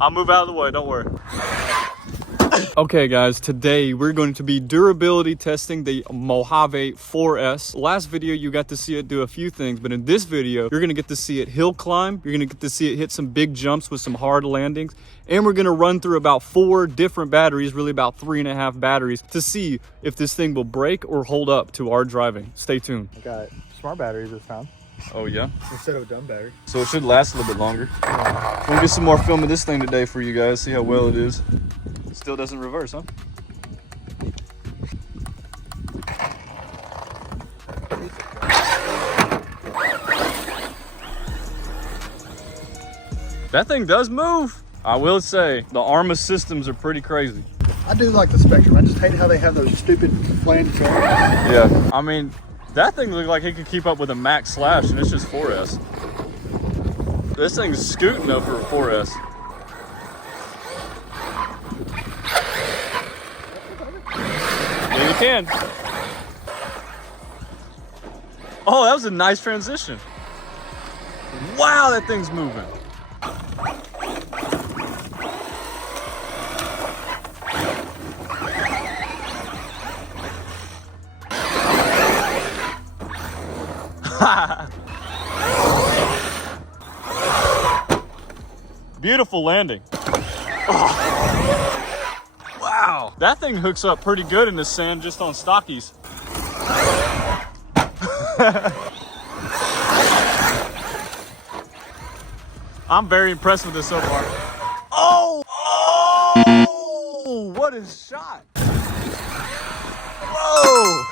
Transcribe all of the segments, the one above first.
I'll move out of the way, don't worry. Okay guys, today we're going to be durability testing the Mojave 4S. Last video you got to see it do a few things, but in this video you're going to get to see it hill climb, you're going to get to see it hit some big jumps with some hard landings, and we're going to run through about 4 different batteries, really about 3.5 batteries, to see if this thing will break or hold up to our driving. Stay tuned. I got smart batteries this time. Oh yeah? Instead of a dumb battery. So it should last a little bit longer. We'll get some more film of this thing today for you guys, see how well it is. Still doesn't reverse, huh? That thing does move. I will say, the Arrma systems are pretty crazy. I do like the Spectrum. I just hate how they have those stupid flange joints. Yeah, I mean, that thing looked like it could keep up with a max slash, and it's just 4S. This thing's scooting though for a 4S. Yeah, you can. Oh, that was a nice transition. Wow, that thing's moving. Beautiful landing. Oh. Wow, that thing hooks up pretty good in the sand just on stockies. I'm very impressed with this so far. Oh! Oh! What a shot! Whoa!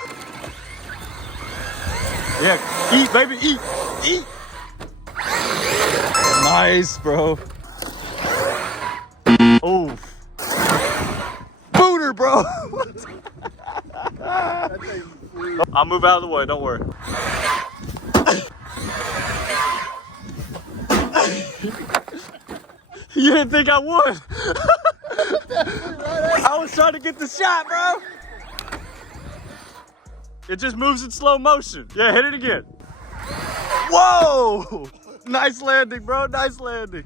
Yeah, eat, baby, eat, eat. Nice, bro. Oof. Booter, bro. I'll move out of the way, don't worry. You didn't think I would. I was trying to get the shot, bro. It just moves in slow motion. Yeah, hit it again. Whoa! Nice landing, bro. Nice landing.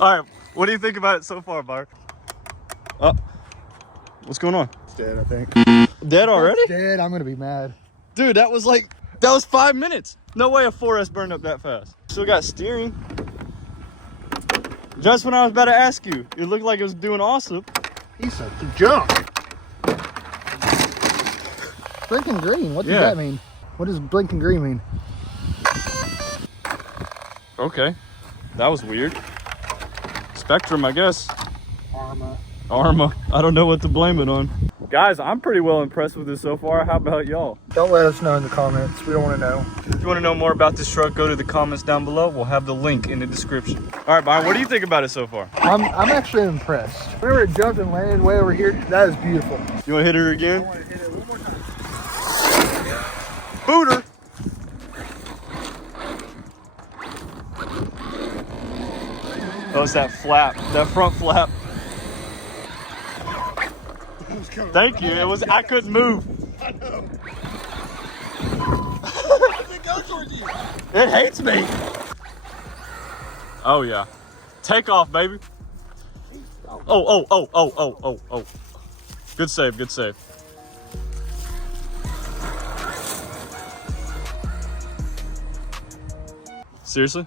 All right, what do you think about it so far, Byron? Oh, what's going on? It's dead, I think. Dead already? It's dead. I'm gonna be mad. Dude, that was 5 minutes. No way a 4S burned up that fast. Still got steering. Just when I was about to ask you, it looked like it was doing awesome. Piece of junk. Blinking green. What does that mean? What does blinking green mean? Okay, that was weird. Spectrum, I guess. Arrma. I don't know what to blame it on. Guys, I'm pretty well impressed with this so far. How about y'all? Don't let us know in the comments. We don't want to know. If you want to know more about this truck, go to the comments down below. We'll have the link in the description. All right, Byron, what do you think about it so far? I'm actually impressed. Whenever it jumped and landed way over here, that is beautiful. You want to hit her again? I want to hit it one more time. Booter. Oh, it's that flap, that front flap. Thank you. It was. I couldn't move. I know. It goes towards you. It hates me. Oh yeah. Take off, baby. Oh. Good save. Good save. Seriously,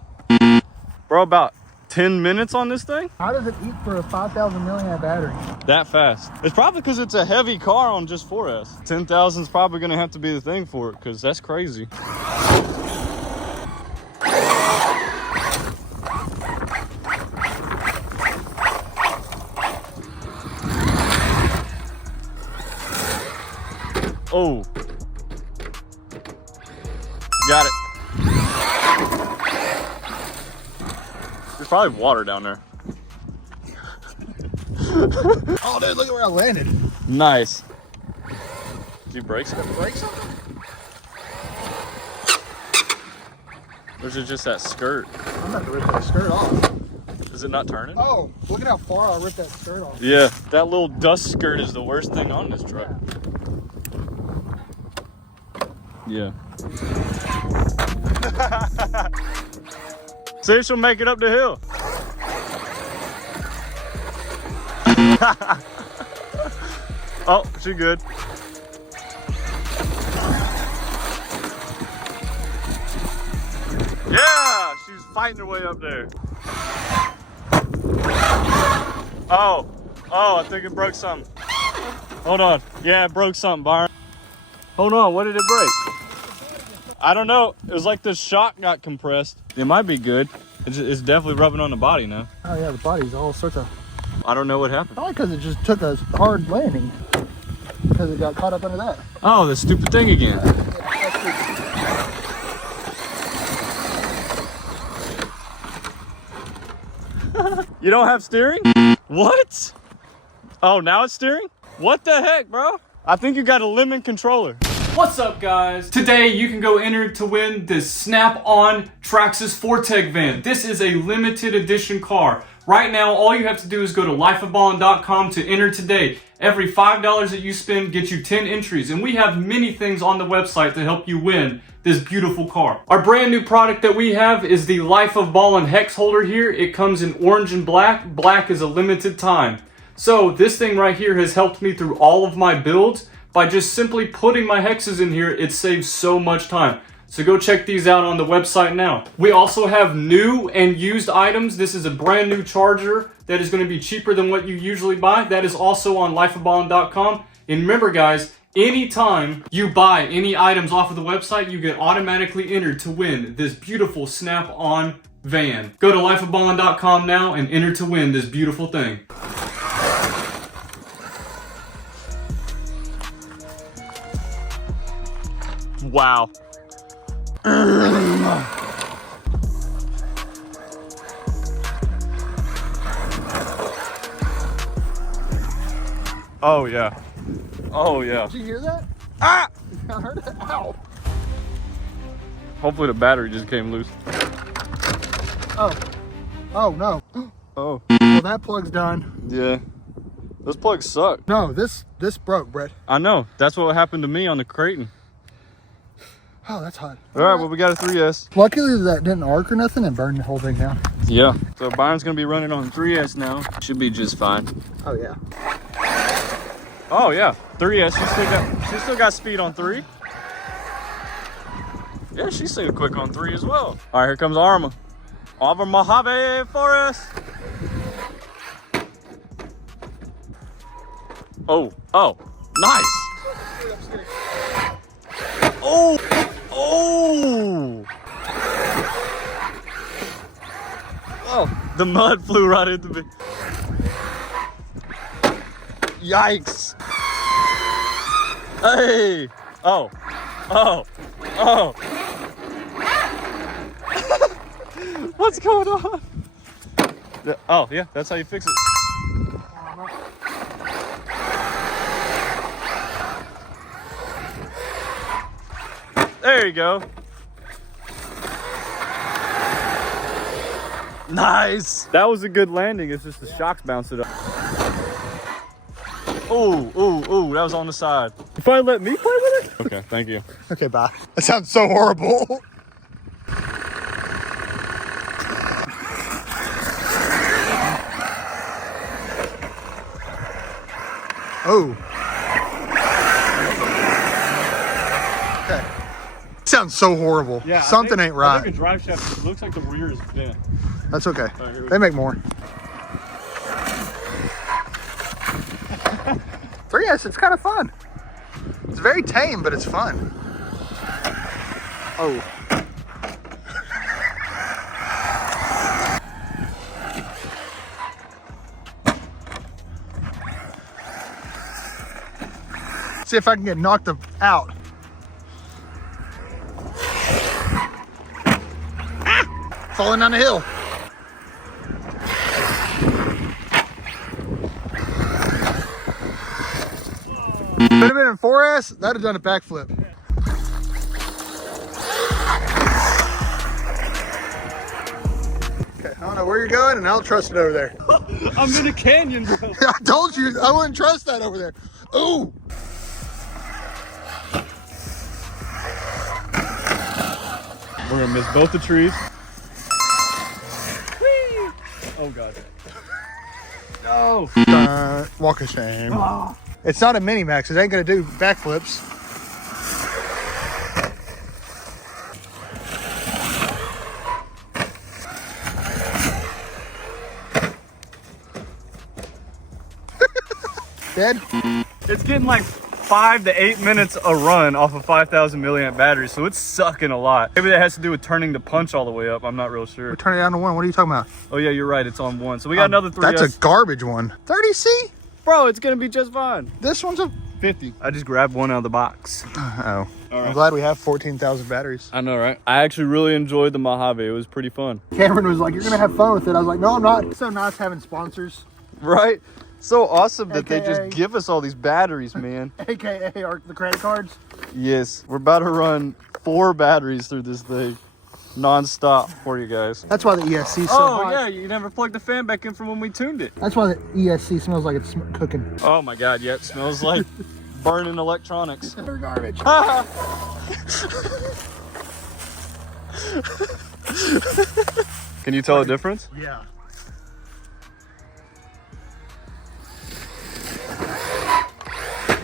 bro? About 10 minutes on this thing? How does it eat for a 5,000 milliamp battery? That fast? It's probably because it's a heavy car on just 4S. 10,000 is probably going to have to be the thing for it, because that's crazy. Oh. Got it. There's probably water down there. Oh, dude, look at where I landed. Nice. Did you break something? Break something? Or is it just that skirt? I'm about to rip that skirt off. Is it not turning? Oh, look at how far I ripped that skirt off. Yeah, that little dust skirt is the worst thing on this truck. Yeah. See if she'll make it up the hill. Oh, she good. Yeah, she's fighting her way up there. Oh, I think it broke something. Hold on. Yeah, it broke something, Byron. Hold on, what did it break? I don't know. It was like the shock got compressed. It might be good. It's definitely rubbing on the body now. Oh yeah, the body's all sorts of... I don't know what happened. Probably because it just took a hard landing. Because it got caught up under that. Oh, the stupid thing again. You don't have steering? What? Oh, now it's steering? What the heck, bro? I think you got a lemon controller. What's up, guys? Today you can go enter to win this Snap-on Traxxas Fortec van. This is a limited edition car. Right now, all you have to do is go to lifeofballen.com to enter today. Every $5 that you spend gets you 10 entries, and we have many things on the website to help you win this beautiful car. Our brand new product that we have is the Life of Ballen hex holder here. It comes in orange and black. Black is a limited time. So this thing right here has helped me through all of my builds. By just simply putting my hexes in here, it saves so much time. So go check these out on the website now. We also have new and used items. This is a brand new charger that is going to be cheaper than what you usually buy. That is also on lifeofballen.com. And remember, guys, anytime you buy any items off of the website, you get automatically entered to win this beautiful Snap-on van. Go to lifeofballen.com now and enter to win this beautiful thing. Wow. Oh yeah. Oh yeah. Did you hear that? Ah! I heard it. Ow. Hopefully the battery just came loose. Oh. Oh no. Oh. Well, that plug's done. Yeah. Those plugs suck. No, this broke, Brett. I know. That's what happened to me on the Creighton. Oh, that's hot. All right, well, we got a 3S. Luckily that didn't arc or nothing and burn the whole thing down. Yeah. So Byron's gonna be running on 3S now. Should be just fine. Oh yeah. Oh yeah, 3S. She still got speed on 3. Yeah, she's still quick on 3 as well. All right, here comes Arrma. Arrma Mojave 4S. Oh, nice. Oh. Oh, the mud flew right into me. Yikes. Hey. Oh. What's going on? Oh, yeah, that's how you fix it. There you go. Nice. That was a good landing. It's just the shocks bounced it up. Oh, that was on the side. You finally let me play with it? Okay, thank you. Okay, bye. That sounds so horrible. Oh. Okay. Sounds so horrible. Yeah, something ain't right. I think a drive shaft looks like the rear is bent. That's okay. Right, they make more. 3S, it's kind of fun. It's very tame, but it's fun. Oh. See if I can get knocked out. Ah! Falling down the hill. If it had been in 4S, that'd have done a backflip. Okay, I don't know where you're going, and I don't trust it over there. I'm in a canyon, bro. I told you, I wouldn't trust that over there. Ooh. We're gonna miss both the trees. Whee! Oh God. No. Walk of shame. Oh. It's not a mini max. It ain't gonna do backflips. Dead? It's getting like 5 to 8 minutes a run off a 5,000 milliamp battery, so it's sucking a lot. Maybe that has to do with turning the punch all the way up. I'm not real sure. We're turning it down to 1. What are you talking about? Oh yeah, you're right. It's on 1. So we got another 3S. That's a garbage one. 30C? Bro, it's gonna be just fine. This one's a 50. I just grabbed one out of the box. Oh. All right. I'm glad we have 14,000 batteries. I know, right? I actually really enjoyed the Mojave. It was pretty fun. Cameron was like, "You're gonna have fun with it." I was like, "No, I'm not." It's so nice having sponsors. Right? So awesome that AKA. they just give us all these batteries, man. AKA the credit cards. Yes, we're about to run 4 batteries through this thing non-stop for you guys. That's why the ESC is so Oh hot. yeah, you never plugged the fan back in from when we tuned it. That's why the ESC smells like it's cooking. Oh my god, yeah, it smells like burning electronics. They're garbage. Can you tell a difference? Yeah.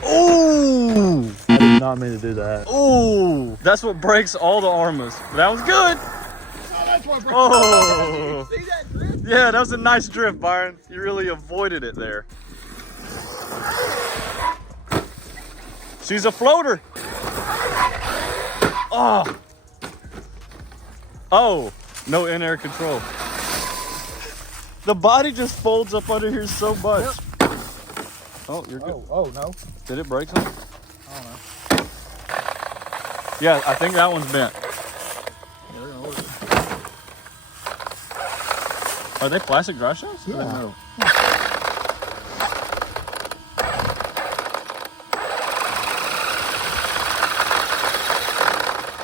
Ooh! I did not mean to do that. Ooh! That's what breaks all the Arrmas. That was good! Oh, that's what breaks. Oh! See that drift? Yeah, that was a nice drift, Byron. You really avoided it there. She's a floater! Oh! Oh! No in-air control. The body just folds up under here so much. Yep. Oh, you're good. Oh, no. Did it break something? I don't know. Yeah, I think that one's bent. Yeah, they're gonna order it. Are they plastic dry shafts? Yeah. No.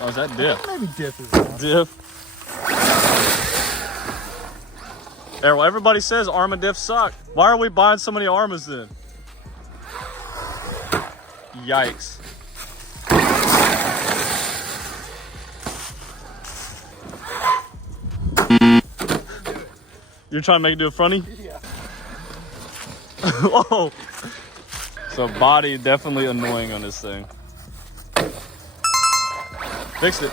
Oh, is that diff? Maybe diff is wrong. Diff. Yeah, well, everybody says Arrma diffs suck. Why are we buying so many Arrmas then? Yikes. You're trying to make it do a fronty? Yeah. Whoa. So body definitely annoying on this thing. Fixed it.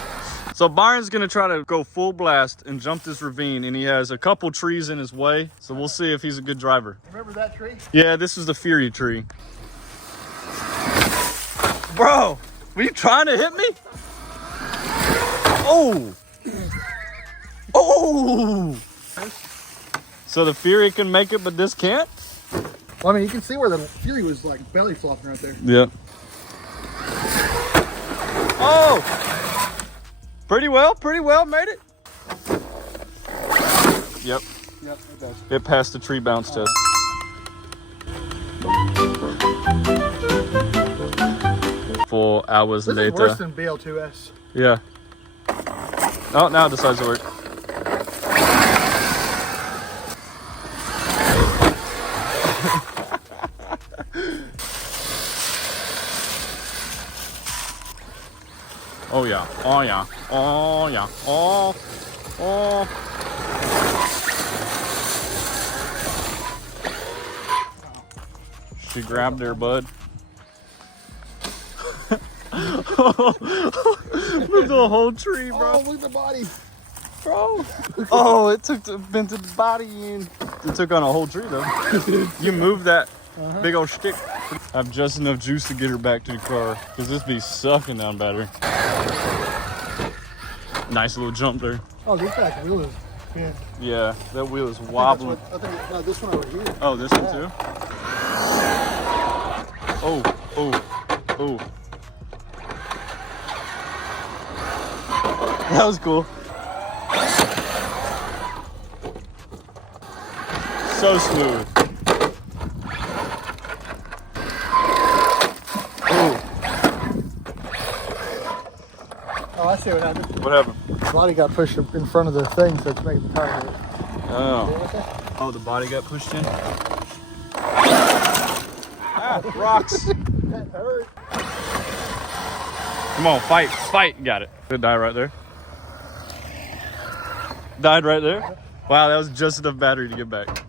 So Byron's gonna try to go full blast and jump this ravine, and he has a couple trees in his way. So we'll see if he's a good driver. Remember that tree? Yeah, this is the Fury tree. Bro, were you trying to hit me? Oh! Oh! So the Fury can make it, but this can't? Well, I mean, you can see where the Fury was like belly flopping right there. Yeah. Oh! Pretty well, made it. Yep, Yep, it does. it passed the tree bounce test. Four hours This later. is worse than BL2S. Yeah. Oh, now it decides to work. Oh yeah, oh yeah, oh yeah, oh, oh. She grabbed her, bud. Moved the whole tree, bro. Oh, look at the body. Bro. Oh, it bent the body in. It took on a whole tree, though. You moved that big old stick. I have just enough juice to get her back to the car, because this be sucking down battery. Nice little jump there. Oh, this back wheel is good. Yeah, that wheel is wobbling. I think no, this one over here. Oh, this one too? Oh, oh, oh. That was cool. So smooth. Oh. Oh, I see what happened. What happened? The body got pushed in front of the thing, so it's making the tire hit. Oh. Oh, the body got pushed in? Ah, rocks. That hurt. Come on, fight, fight. Got it. It died right there. Died right there. Wow, that was just enough battery to get back.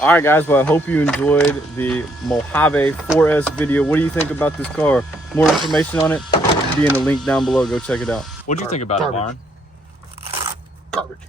All right, guys. Well, I hope you enjoyed the Mojave 4S video. What do you think about this car? More information on it be in the link down below. Go check it out. What do you think about it, Byron? Garbage.